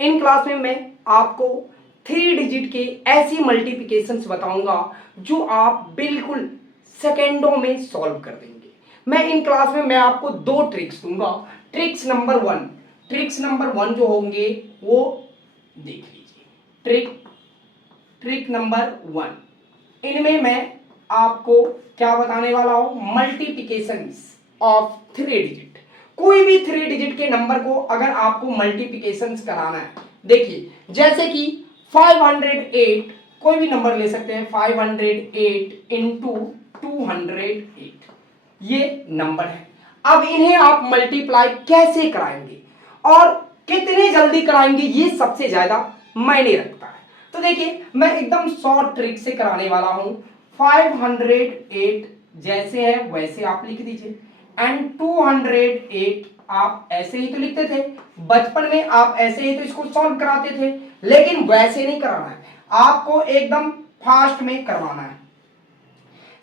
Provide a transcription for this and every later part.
In class में मैं आपको 3 डिजिट के ऐसी मल्टीप्लिकेशंस बताऊंगा जो आप बिल्कुल सेकेंडों में सॉल्व कर देंगे। मैं इन क्लास में मैं आपको 2 ट्रिक्स दूंगा। ट्रिक्स नंबर वन जो होंगे वो देख लीजिए। ट्रिक नंबर 1, इनमें मैं आपको क्या बताने वाला हूं, मल्टीप्लिकेशंस ऑफ 3 डिजिट। कोई भी 3 डिजिट के नंबर को अगर आपको मल्टीप्लिकेशंस कराना है, देखिए जैसे कि 508, कोई भी नंबर ले सकते हैं, 508 इंटू 208, ये नंबर है। अब इन्हें आप मल्टीप्लाई कैसे कराएंगे और कितने जल्दी कराएंगे, ये सबसे ज्यादा मायने रखता है। तो देखिए मैं एकदम शॉर्ट ट्रिक से कराने वाला हूं। 508 जैसे है वैसे आप लिख दीजिए एंड 208 आप ऐसे ही तो लिखते थे, बचपन में आप ऐसे ही तो इसको सॉल्व कराते थे, लेकिन वैसे नहीं कराना है, आपको एकदम फास्ट में करवाना है।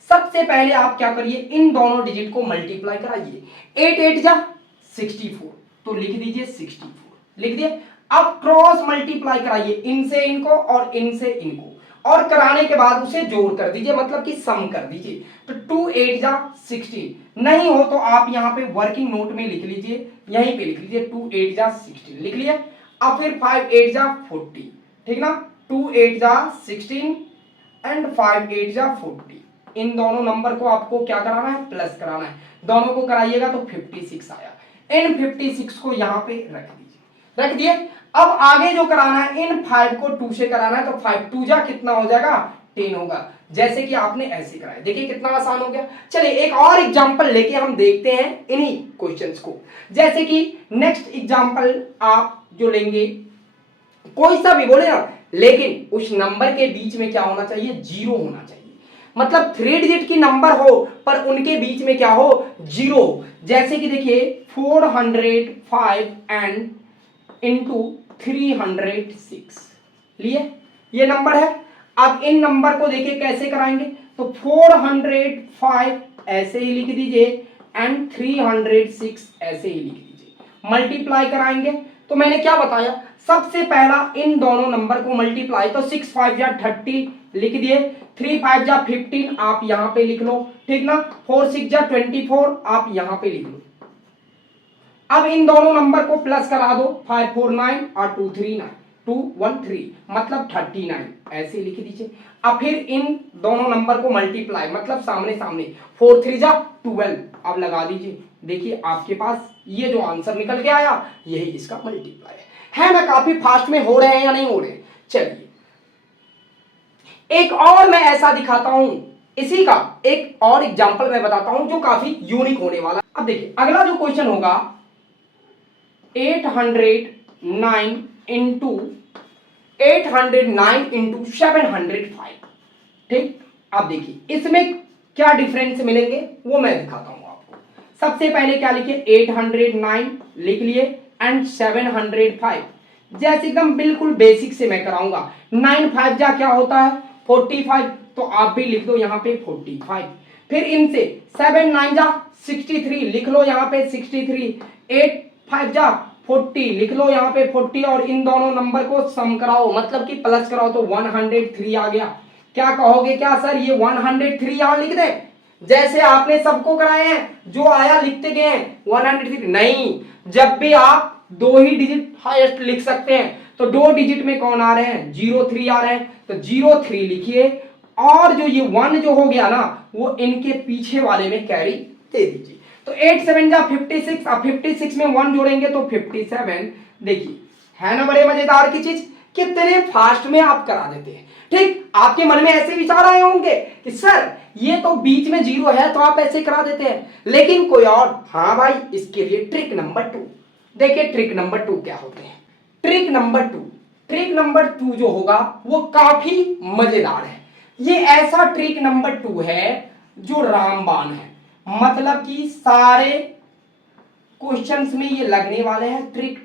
सबसे पहले आप क्या करिए, इन दोनों डिजिट को मल्टीप्लाई कराइए। 8 8 जा 64, तो लिख दीजिए 64, लिख दिए। अब क्रॉस मल्टीप्लाई कराइए, इनसे इनको और इनसे इनको, और कराने के बाद उसे जोड़ कर दीजिए, मतलब कि सम कर दीजिए। तो 2 8 जा 16, नहीं हो तो आप यहां पे वर्किंग नोट में लिख लीजिए, यहीं पे लिख लीजिए 2 8 जा 16, लिख लिया। अब फिर 5 8 जा 40, ठीक ना, 2 8 जा 16 एंड 5 8 जा 40। इन दोनों नंबर को आपको क्या कराना है, प्लस कराना है। दोनों को कराइएगा तो 56 आया। इन 56 को यहां पे रख दीजिए, रख दिए। अब आगे जो कराना है, इन 5 को 2 से कराना है, तो 5 2 जा कितना हो जाएगा, 10 होगा, जैसे कि आपने ऐसे कराया। देखिए कितना आसान हो गया। चलिए एक और एग्जांपल लेके हम देखते हैं इन्हीं क्वेश्चंस को। जैसे कि नेक्स्ट एग्जांपल आप जो लेंगे, कोई सा भी बोले ना, लेकिन उस नंबर के बीच में क्या होना चाहिए, जीरो होना चाहिए। मतलब 3 डिजिट की नंबर हो पर उनके बीच में क्या हो, जीरो। जैसे कि देखिए 405 एंड इंटू 306 लिए, ये नंबर है। अब इन नंबर को देखिए कैसे कराएंगे, तो 405 ऐसे ही लिख दीजिए एंड 306 ऐसे ही लिख दीजिए, मल्टीप्लाई कराएंगे। तो मैंने क्या बताया, सबसे पहला इन दोनों नंबर को मल्टीप्लाई, तो 6 5 जा 30 लिख दिए, 3 5 जा 15 आप यहां पे लिख लो, ठीक ना, 4 6 जा 24 आप यहां पे लिख लो। अब इन दोनों नंबर को प्लस करा दो, 549 और 239 213 मतलब 39 ऐसे लिख दीजिए। अब फिर इन दोनों नंबर को मल्टीप्लाई, मतलब सामने सामने, 4 3 जा 12 अब लगा दीजिए। देखिए आपके पास ये जो आंसर निकल के आया, यही इसका मल्टीप्लाई है ना। काफी फास्ट में हो रहे हैं या नहीं हो रहे। चलिए एक और मैं ऐसा दिखाता हूं, इसी का एक और एग्जांपल मैं बताता हूं जो काफी यूनिक होने वाला। अब देखिए अगला जो क्वेश्चन होगा, 809 इंटू 809 इंटू 705, ठीक। अब देखिए इसमें क्या डिफरेंस मिलेंगे वो मैं दिखाता हूं आपको। सबसे पहले क्या लिखे, 809 लिख लिए एंड 705, जैसे एकदम बिल्कुल बेसिक से मैं कराऊंगा। 9 5 जा क्या होता है, 45, तो आप भी लिख दो यहां पे 45। फिर इनसे 7 9 जा 63 लिख लो यहां पे 63, 8 5 जा 40 लिख लो यहां पे 40, और इन दोनों नंबर को सम कराओ, मतलब कि प्लस कराओ, तो 103 आ गया। क्या कहोगे, क्या सर ये 103 यहां लिख दे, जैसे आपने सबको कराए हैं, जो आया लिखते गए हैं 103? नहीं, जब भी आप 2 ही डिजिट हाईएस्ट लिख सकते हैं, तो 2 डिजिट में कौन आ रहे हैं, 03 आ रहे हैं, तो 03 लिखिए, और जो ये 1 जो हो गया ना, वो इनके पीछे वाले में कैरी दे दीजिए। तो 8 7 जा 56, अब 56 में 1 जोड़ेंगे तो 57। देखिए है ना बड़े मजेदार की चीज, कितने फास्ट में आप करा देते हैं। ठीक, आपके मन में ऐसे विचार आए होंगे कि सर ये तो बीच में जीरो है तो आप ऐसे करा देते हैं, लेकिन कोई और। हाँ भाई, इसके लिए ट्रिक नंबर 2 देखिए। ट्रिक नंबर 2 क्या होते हैं, ट्रिक नंबर 2 जो होगा वो काफी मजेदार है। ये ऐसा ट्रिक नंबर 2 है जो रामबाण है, मतलब कि सारे क्वेश्चंस में ये लगने वाले हैं। ट्रिक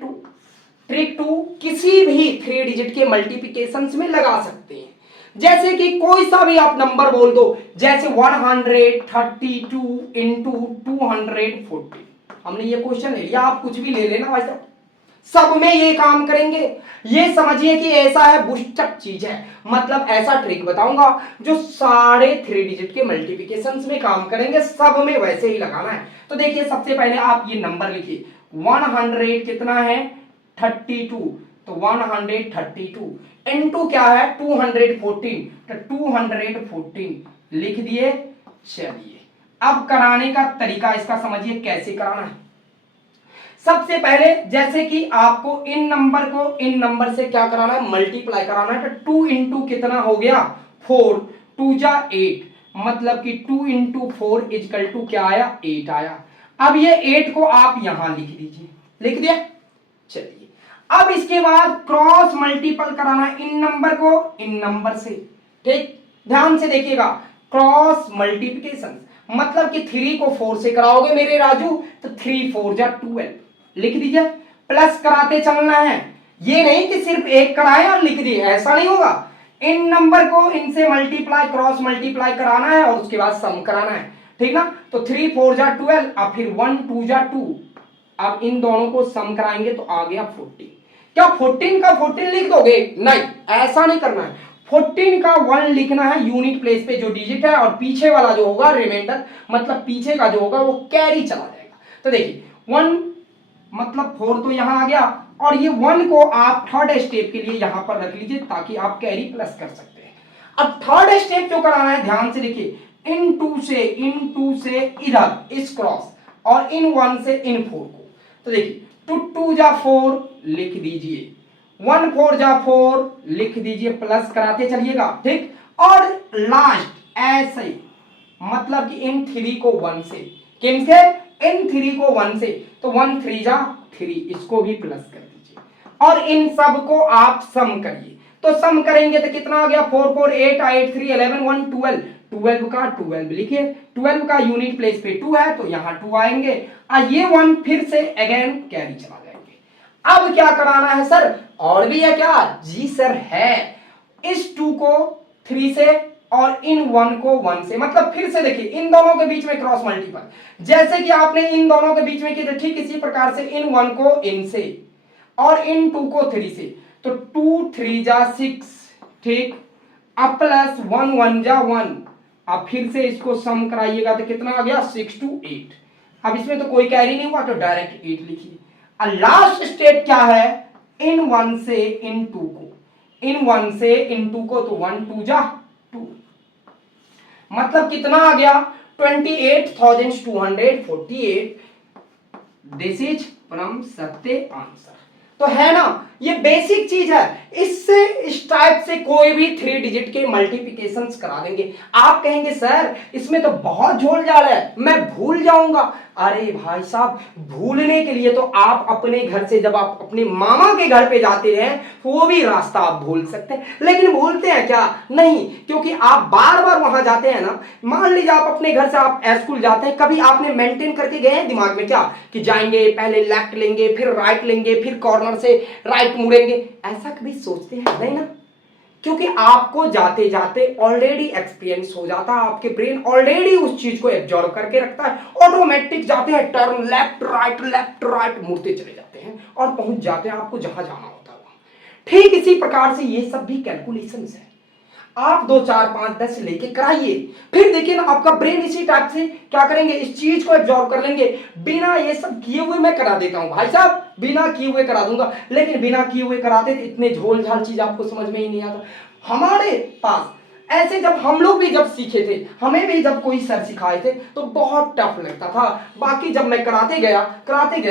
टू किसी भी 3 डिजिट के मल्टीप्लिकेशंस में लगा सकते हैं। जैसे कि कोई सा भी आप नंबर बोल दो, जैसे 132 इंटू 240, हमने ये क्वेश्चन ले लिया, आप कुछ भी ले लेना भाई साहब। सब में ये काम करेंगे। ये समझिए कि ऐसा है बुस्टअप चीज है, मतलब ऐसा ट्रिक बताऊंगा जो सारे 3 डिजिट के मल्टीप्लिकेशंस में काम करेंगे, सब में वैसे ही लगाना है। तो देखिए सबसे पहले आप ये नंबर लिखिए 100 कितना है 32, तो 132 इनटू क्या है 214, तो 214 लिख दिए। चलिए अब कराने का तरीका इसका समझिए कैसे कराना है। सबसे पहले जैसे कि आपको इन नंबर को इन नंबर से क्या कराना है मल्टीप्लाई कराना है, तो 2 इंटू कितना हो गया 4, 2 जा 8, मतलब कि 2 इंटू 4 इजकल टू क्या आया 8 आया। अब ये 8 को आप यहां लिख दीजिए, लिख दिया। चलिए अब इसके बाद क्रॉस मल्टीपल कराना है इन नंबर को इन नंबर से, ठीक ध्यान से देखिएगा। क्रॉस मल्टीप्लिकेशन मतलब कि 3 को 4 से कराओगे मेरे राजू, तो 3 4 जा 12 लिख दीजिए। प्लस कराते चलना है, ये नहीं कि सिर्फ एक कराए और लिख दिए, ऐसा नहीं होगा। इन नंबर को इनसे मल्टीप्लाई क्रॉस मल्टीप्लाई कराना है और उसके बाद सम कराना है, ठीक ना। तो 3 4 जा 12, अब फिर 1 2 जा 2, अब इन दोनों को सम कराएंगे तो आ गया 14। क्या 14 का 14 लिख दोगे? नहीं, ऐसा नहीं करना है। 14 का 1 लिखना है यूनिट प्लेस पे जो डिजिट है, और पीछे वाला जो होगा रिमाइंडर, मतलब पीछे का जो होगा वो कैरी चला जाएगा। तो देखिए 1 मतलब 4 तो यहां आ गया, और ये 1 को आप थर्ड स्टेप के लिए यहां पर रख लीजिए ताकि आप कैरी प्लस कर सकते हैं। अब थर्ड स्टेप जो कराना है ध्यान से देखिए, इन 2 से इधर इस क्रॉस, और इन 1 से इन 4 को। तो देखिए 2 2 जा 4 लिख दीजिए, 1 4 जा 4 लिख दीजिए, प्लस कराते चलिएगा, ठीक। और लास्ट ऐसे ही, मतलब कि इन 3 को 1 से, किन से इन 3 को 1 से, तो 1 3 जा 3, इसको भी प्लस कर दीजिए, और इन सब को आप सम करिए। तो सम करेंगे तो कितना आ गया 4 4 8 8 3 11 1 12, 12 का 12 लिखिए, 12 का यूनिट प्लेस पे 2 है तो यहां 2 आएंगे, और ये 1 फिर से अगेन कैरी चला जाएंगे। अब क्या कराना है सर, और भी है क्या? जी सर है। इस 2 को 3 से और इन 1 को 1 से, मतलब फिर से देखिए इन दोनों के बीच में क्रॉस मल्टीपल, जैसे कि आपने इन दोनों के बीच में किया ठीक इसी प्रकार से इन 1 को इन से और इन 2 को 3 से, तो 2 3 जा 6, ठीक। अब प्लस 1 1 जा 1, अब फिर से इसको सम कराइएगा तो कितना आ गया 6 2 8। अब इसमें तो कोई कैरी नहीं हुआ तो डायरेक्ट 8 लिखिए। और लास्ट स्टेप क्या है, इन 1 से इन 2 को, इन 1 से इन 2 को, तो 1 2 जा 2, मतलब कितना आ गया 28,248। दिस इज फ्रॉम सत्य आंसर। तो है ना, ये बेसिक चीज है, इससे इस टाइप से कोई भी 3 डिजिट के मल्टीप्लिकेशंस करा देंगे। आप कहेंगे सर इसमें तो बहुत झोल झाल है, मैं भूल जाऊंगा। अरे भाई साहब, भूलने के लिए तो आप अपने घर से जब आप अपने मामा के घर पे जाते हैं तो वो भी रास्ता आप भूल सकते हैं, लेकिन भूलते हैं क्या? नहीं, क्योंकि आप बार बार वहां जाते हैं ना। मान लीजिए आप अपने घर से आप स्कूल जाते हैं, कभी आपने मेंटेन करके गए हैं दिमाग में क्या कि जाएंगे पहले लेफ्ट लेंगे फिर राइट लेंगे फिर कॉर्नर से राइट मुड़ेंगे, ऐसा कभी सोचते हैं? नहीं ना, क्योंकि आपको जाते जाते ऑलरेडी एक्सपीरियंस हो जाता है, आपके ब्रेन ऑलरेडी उस चीज को एब्जॉर्व करके रखता है, ऑटोमेटिक जाते हैं टर्न लेफ्ट राइट मुड़ते चले जाते हैं और पहुंच जाते हैं आपको जहां जाना होता है वहां। ठीक इसी प्रकार से ये सब भी कैलकुलेशंस है। आप 2 4 5 10 लेके कराइए, फिर देखिए ना आपका ब्रेन इसी टाइप से क्या करेंगे, इस चीज को एब्जॉर्व कर लेंगे। बिना ये सब किए हुए मैं करा देता हूं भाई साहब, बिना किए हुए करा दूंगा, लेकिन बिना किए हुए कराते थे इतने झोल झाल चीज आपको समझ में ही नहीं आता। हमारे पास ऐसे जब हम लोग भी जब सीखे थे, हमें भी जब कोई सर सिखाए थे तो बहुत टफ लगता था, बाकी जब मैं कराते गया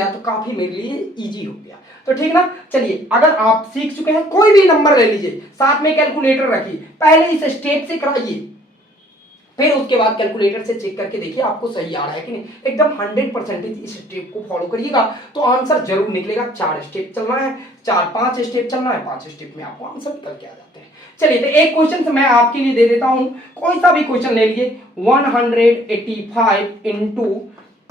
तो काफी मेरे लिए इजी हो गया। तो ठीक ना, चलिए अगर आप सीख चुके हैं कोई भी नंबर ले लीजिए, साथ में कैलकुलेटर रखिए, पहले इस स्टेप से कराइए, फिर उसके बाद कैलकुलेटर से चेक करके देखिए आपको सही आ रहा है कि नहीं। एकदम 100% इस स्टेप को फॉलो करिएगा तो आंसर जरूर निकलेगा। 4 स्टेप चलना है, 4-5 स्टेप चलना है, 5 स्टेप में आपको आंसर निकल के आ जाते हैं। चलिए तो एक क्वेश्चन मैं आपके लिए दे देता हूं, कोई सा भी क्वेश्चन ले लीजिए। 185 इंटू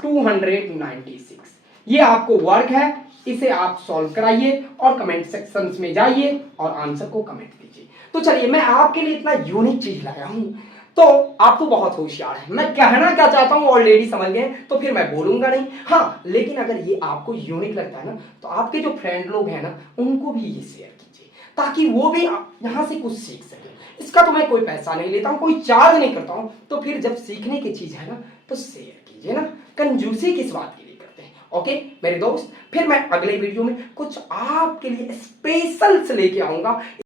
296, ये आपको वर्क है, इसे आप सॉल्व कराइए और कमेंट सेक्शन में जाइए और आंसर को कमेंट कीजिए। तो चलिए मैं आपके लिए इतना यूनिक चीज लाया हूं, तो तो आप तो बहुत होशियार हैं, मैं कहना क्या चाहता हूं ऑलरेडी समझ गए, तो फिर मैं बोलूंगा नहीं। हाँ, लेकिन अगर ये आपको यूनिक लगता है ना, तो आपके जो फ्रेंड लोग हैं ना, उनको भी ये शेयर कीजिए, ताकि वो भी यहाँ से कुछ सीख सके। इसका तो मैं कोई पैसा नहीं लेता हूँ, कोई चार्ज नहीं करता हूँ, तो फिर जब सीखने की चीज है ना, तो शेयर कीजिए ना, कंजूसी किस बात की करते हैं। ओके मेरे दोस्त, फिर मैं अगले वीडियो में कुछ आपके लिए स्पेशल से लेके आऊंगा।